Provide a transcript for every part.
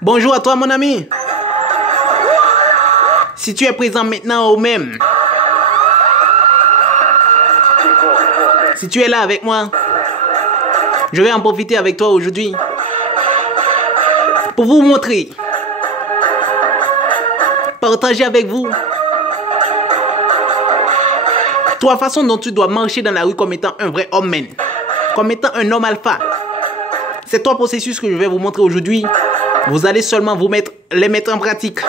Bonjour à toi, mon ami. Si tu es présent maintenant ou même, si tu es là avec moi, je vais en profiter avec toi aujourd'hui pour vous montrer, partager avec vous 3 façons dont tu dois marcher dans la rue comme étant un vrai homme man, comme étant un homme alpha. Ces 3 processus que je vais vous montrer aujourd'hui, vous allez seulement les mettre en pratique.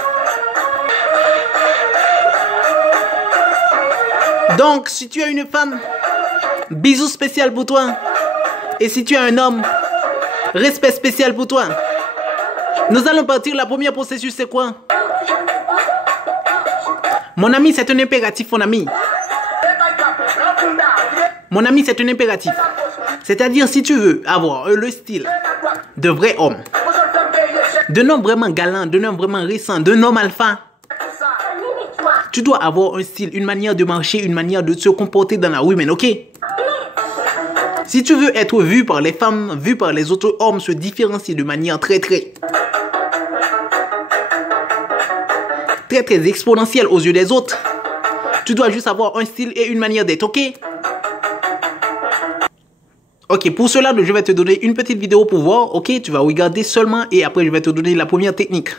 Donc, si tu as une femme, bisous spécial pour toi. Et si tu as un homme, respect spécial pour toi. Nous allons partir. La première processus, c'est quoi? Mon ami, c'est un impératif, mon ami. Mon ami, c'est un impératif. C'est-à-dire, si tu veux avoir le style de vrai homme, d'un homme vraiment galant, d'un homme vraiment récent, d'un homme alpha, tu dois avoir un style, une manière de marcher, une manière de se comporter dans la rue, man, ok? Si tu veux être vu par les femmes, vu par les autres hommes, se différencier de manière très exponentielle aux yeux des autres, tu dois juste avoir un style et une manière d'être, ok? Ok, pour cela, je vais te donner une petite vidéo pour voir, ok? Tu vas regarder seulement et après je vais te donner la première technique.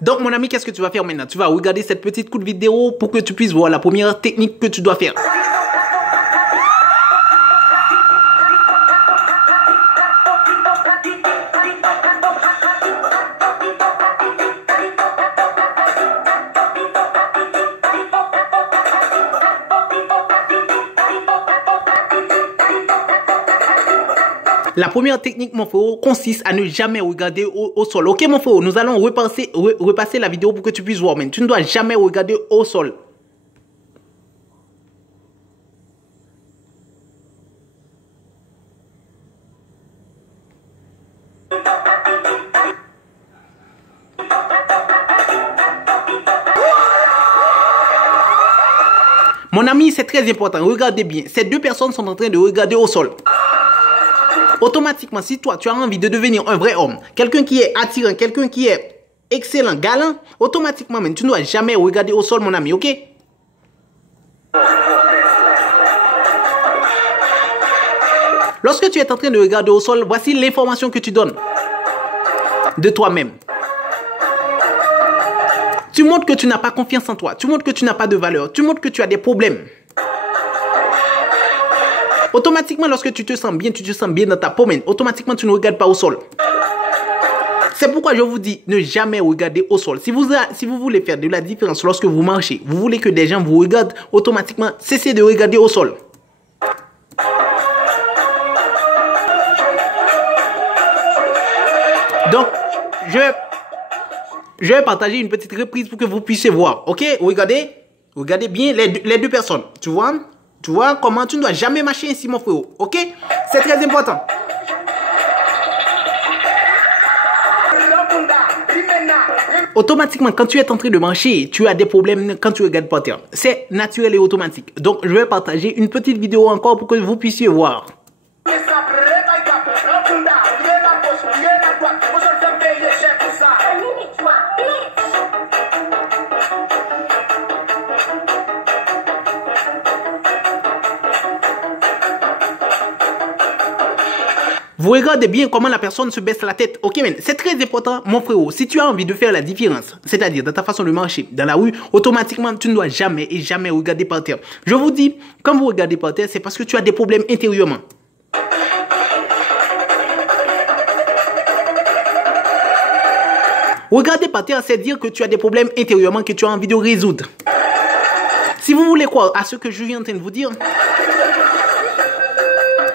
Donc mon ami, qu'est-ce que tu vas faire maintenant? Tu vas regarder cette petite courte vidéo pour que tu puisses voir la première technique que tu dois faire. La première technique, mon frère, consiste à ne jamais regarder au sol. Ok, mon frère, nous allons repasser la vidéo pour que tu puisses voir. Mais tu ne dois jamais regarder au sol. Mon ami, c'est très important. Regardez bien. Ces 2 personnes sont en train de regarder au sol. Automatiquement, si toi, tu as envie de devenir un vrai homme, quelqu'un qui est attirant, quelqu'un qui est excellent, galant, automatiquement, même, tu ne dois jamais regarder au sol, mon ami, ok? Lorsque tu es en train de regarder au sol, voici l'information que tu donnes de toi-même. Tu montres que tu n'as pas confiance en toi, tu montres que tu n'as pas de valeur, tu montres que tu as des problèmes. Automatiquement, lorsque tu te sens bien dans ta peau, automatiquement, tu ne regardes pas au sol. C'est pourquoi je vous dis, ne jamais regarder au sol. Si vous voulez faire de la différence lorsque vous marchez, vous voulez que des gens vous regardent, automatiquement, cessez de regarder au sol. Donc, je vais partager une petite reprise pour que vous puissiez voir. Ok, regardez bien les 2 personnes. Tu vois? Tu vois comment tu ne dois jamais marcher ainsi, mon frère. Ok? C'est très important. Automatiquement, quand tu es en train de marcher, tu as des problèmes quand tu regardes par terre. C'est naturel et automatique. Donc, je vais partager une petite vidéo encore pour que vous puissiez voir. Vous regardez bien comment la personne se baisse la tête. Ok, c'est très important, mon frérot. Si tu as envie de faire la différence, c'est-à-dire dans ta façon de marcher dans la rue, automatiquement, tu ne dois jamais et jamais regarder par terre. Je vous dis, quand vous regardez par terre, c'est parce que tu as des problèmes intérieurement. Regarder par terre, c'est dire que tu as des problèmes intérieurement que tu as envie de résoudre. Si vous voulez croire à ce que je viens en train de vous dire,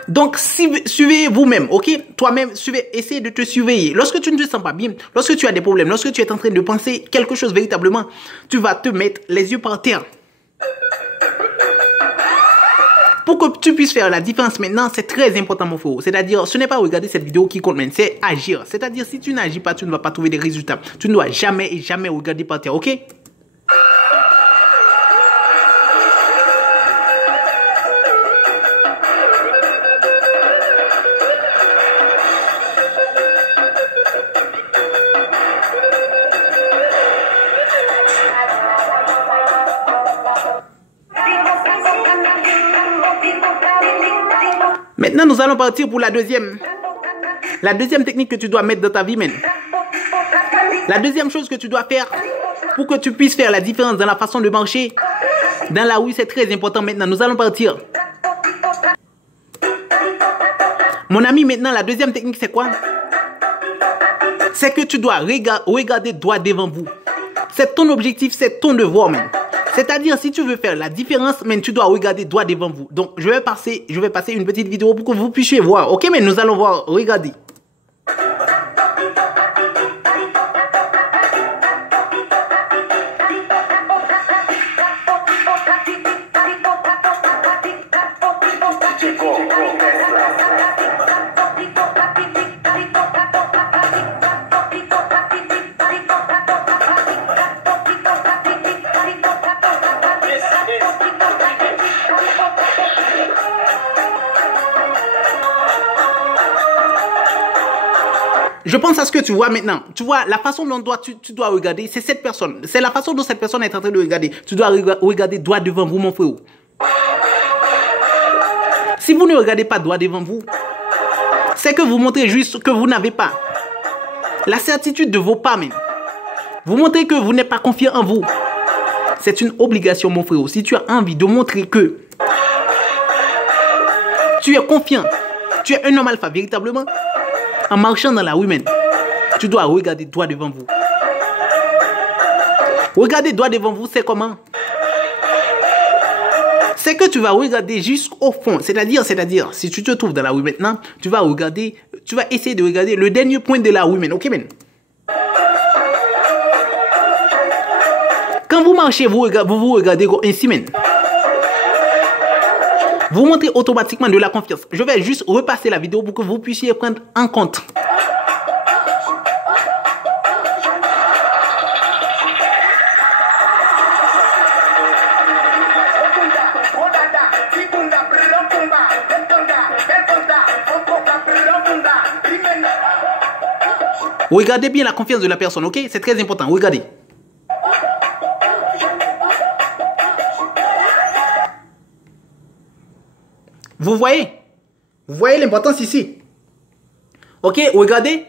donc suivez vous-même, ok? Toi-même, essayez de te surveiller. Lorsque tu ne te sens pas bien, lorsque tu as des problèmes, lorsque tu es en train de penser quelque chose véritablement, tu vas te mettre les yeux par terre. Pour que tu puisses faire la différence maintenant, c'est très important, mon frère. C'est-à-dire, ce n'est pas regarder cette vidéo qui compte, mais c'est agir. C'est-à-dire, si tu n'agis pas, tu ne vas pas trouver des résultats. Tu ne dois jamais et jamais regarder par terre, ok? Maintenant, nous allons partir pour la deuxième. La deuxième technique que tu dois mettre dans ta vie, man. La deuxième chose que tu dois faire pour que tu puisses faire la différence dans la façon de marcher dans la rue, c'est très important. Maintenant, nous allons partir. Mon ami, maintenant, la deuxième technique, c'est quoi? C'est que tu dois regarder droit devant vous. C'est ton objectif, c'est ton devoir, man. C'est-à-dire, si tu veux faire la différence, man, tu dois regarder droit devant vous. Donc, je vais passer une petite vidéo pour que vous puissiez voir. Ok, mais nous allons voir. Regardez. Je pense à ce que tu vois maintenant. Tu vois, la façon dont tu dois regarder, c'est cette personne. C'est la façon dont cette personne est en train de regarder. Tu dois regarder droit devant vous, mon frère. Si vous ne regardez pas droit devant vous, c'est que vous montrez juste que vous n'avez pas la certitude de vos pas, même. Vous montrez que vous n'êtes pas confiant en vous. C'est une obligation, mon frère. Si tu as envie de montrer que tu es confiant, tu es un homme alpha véritablement, en marchant dans la rue, man, tu dois regarder droit devant vous. Regarder droit devant vous, c'est comment? C'est que tu vas regarder jusqu'au fond. C'est-à-dire, si tu te trouves dans la rue maintenant, tu vas essayer de regarder le dernier point de la rue, man. Ok, man? Quand vous marchez, vous regardez ainsi, man. Vous montrez automatiquement de la confiance. Je vais juste repasser la vidéo pour que vous puissiez prendre en compte. Regardez bien la confiance de la personne, ok? C'est très important, regardez. Vous voyez? Vous voyez l'importance ici? Ok, regardez.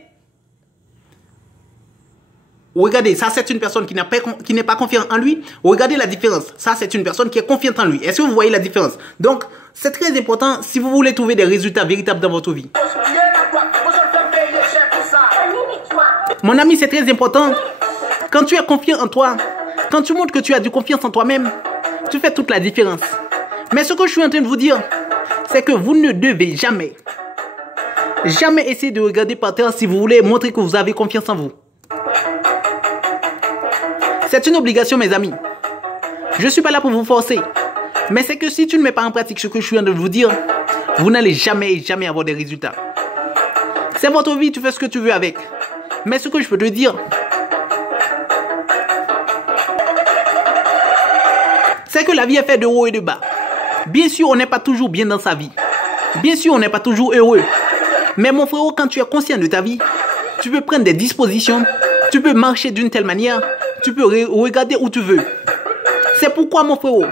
Regardez, ça c'est une personne qui n'est pas confiante en lui. Regardez la différence. Ça c'est une personne qui est confiante en lui. Est-ce que vous voyez la différence? Donc, c'est très important si vous voulez trouver des résultats véritables dans votre vie. Mon ami, c'est très important. Quand tu es confiant en toi, quand tu montres que tu as du confiance en toi-même, tu fais toute la différence. Mais ce que je suis en train de vous dire, c'est que vous ne devez jamais essayer de regarder par terre si vous voulez montrer que vous avez confiance en vous. C'est une obligation, mes amis. Je ne suis pas là pour vous forcer. Mais c'est que si tu ne mets pas en pratique ce que je suis en train de vous dire, vous n'allez jamais avoir des résultats. C'est votre vie, tu fais ce que tu veux avec. Mais ce que je peux te dire, c'est que la vie est faite de haut et de bas. Bien sûr, on n'est pas toujours bien dans sa vie. Bien sûr, on n'est pas toujours heureux. Mais mon frérot, quand tu es conscient de ta vie, tu peux prendre des dispositions, tu peux marcher d'une telle manière, tu peux regarder où tu veux. C'est pourquoi, mon frérot,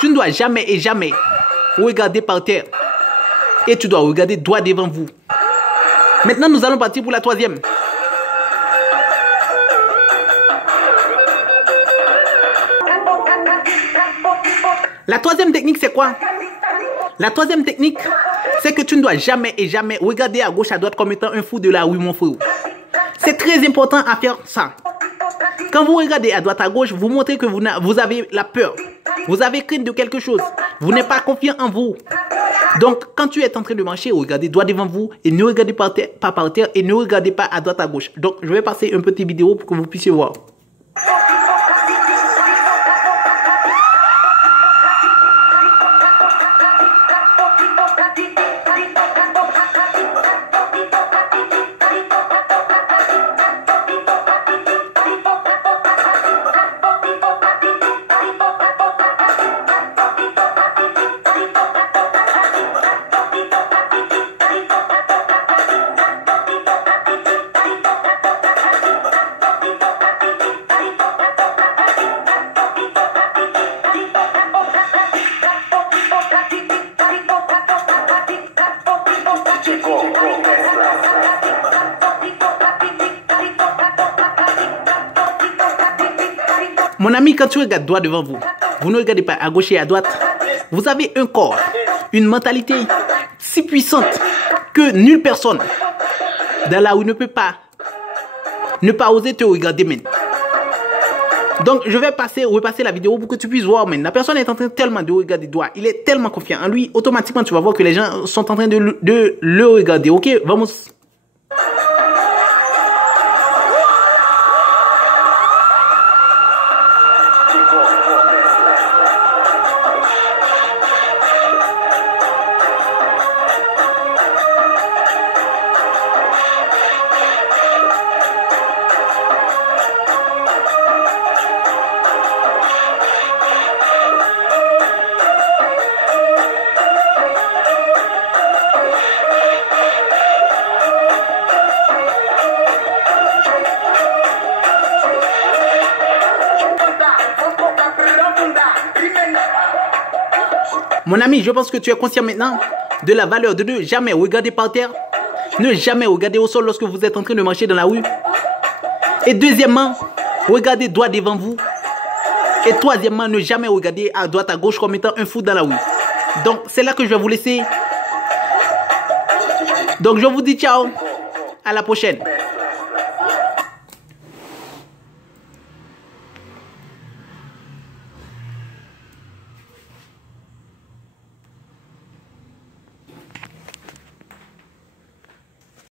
tu ne dois jamais regarder par terre. Et tu dois regarder droit devant vous. Maintenant, nous allons partir pour la troisième. La troisième technique, c'est quoi? La troisième technique, c'est que tu ne dois jamais regarder à gauche, à droite comme étant un fou de la rue, mon frère. C'est très important à faire ça. Quand vous regardez à droite, à gauche, vous montrez que vous avez la peur. Vous avez crainte de quelque chose. Vous n'êtes pas confiant en vous. Donc, quand tu es en train de marcher, regardez droit devant vous et ne regardez pas par terre et ne regardez pas à droite, à gauche. Donc, je vais passer une petite vidéo pour que vous puissiez voir. Mon ami, quand tu regardes droit devant vous, vous ne regardez pas à gauche et à droite. Vous avez un corps, une mentalité si puissante que nulle personne dans la rue ne peut pas oser te regarder maintenant. Donc, je vais repasser la vidéo pour que tu puisses voir maintenant. La personne est en train tellement de regarder droit. Il est tellement confiant en lui. Automatiquement, tu vas voir que les gens sont en train de le regarder. Ok, vamos. Mon ami, je pense que tu es conscient maintenant de la valeur de ne jamais regarder par terre, ne jamais regarder au sol lorsque vous êtes en train de marcher dans la rue. Et deuxièmement, regardez droit devant vous. Et troisièmement, ne jamais regarder à droite, à gauche comme étant un fou dans la rue. Donc, c'est là que je vais vous laisser. Donc, je vous dis ciao. À la prochaine.